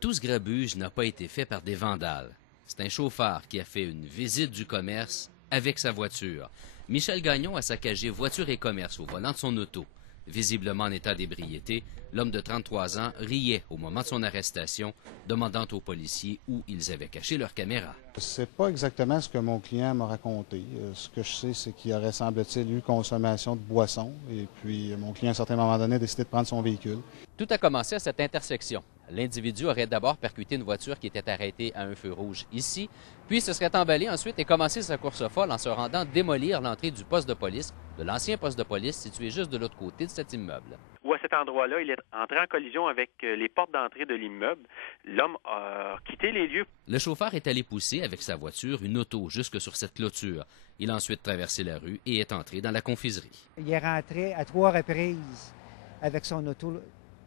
Tout ce grabuge n'a pas été fait par des vandales. C'est un chauffeur qui a fait une visite du commerce avec sa voiture. Michel Gagnon a saccagé voiture et commerce au volant de son auto. Visiblement en état d'ébriété, l'homme de 33 ans riait au moment de son arrestation, demandant aux policiers où ils avaient caché leurs caméras. C'est pas exactement ce que mon client m'a raconté. Ce que je sais, c'est qu'il aurait, semble-t-il, eu consommation de boissons. Et puis, mon client, à un certain moment donné, a décidé de prendre son véhicule. Tout a commencé à cette intersection. L'individu aurait d'abord percuté une voiture qui était arrêtée à un feu rouge ici, puis se serait emballé ensuite et commencé sa course folle en se rendant démolir l'entrée du poste de police, de l'ancien poste de police situé juste de l'autre côté de cet immeuble. Où à cet endroit-là, il est entré en collision avec les portes d'entrée de l'immeuble. L'homme a quitté les lieux. Le chauffeur est allé pousser avec sa voiture une auto jusque sur cette clôture. Il a ensuite traversé la rue et est entré dans la confiserie. Il est rentré à 3 reprises avec son auto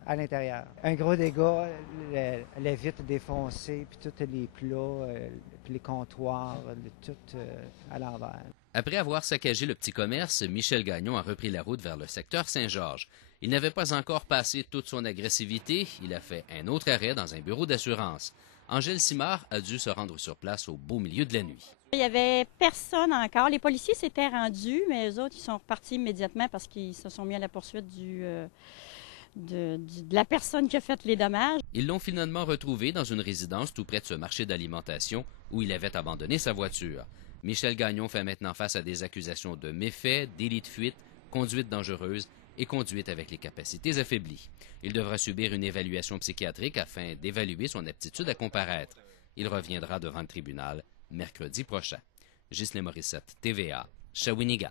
à l'intérieur. Un gros dégât, la vitre défoncée, puis tous les plats, puis les comptoirs, tout à l'envers. Après avoir saccagé le petit commerce, Michel Gagnon a repris la route vers le secteur Saint-Georges. Il n'avait pas encore passé toute son agressivité. Il a fait un autre arrêt dans un bureau d'assurance. Angèle Simard a dû se rendre sur place au beau milieu de la nuit. Il n'y avait personne encore. Les policiers s'étaient rendus, mais eux autres, ils sont repartis immédiatement parce qu'ils se sont mis à la poursuite de la personne qui a fait les dommages. Ils l'ont finalement retrouvé dans une résidence tout près de ce marché d'alimentation où il avait abandonné sa voiture. Michel Gagnon fait maintenant face à des accusations de méfaits, délit de fuite, conduite dangereuse et conduite avec les capacités affaiblies. Il devra subir une évaluation psychiatrique afin d'évaluer son aptitude à comparaître. Il reviendra devant le tribunal mercredi prochain. Ghislain Morissette, TVA, Shawinigan.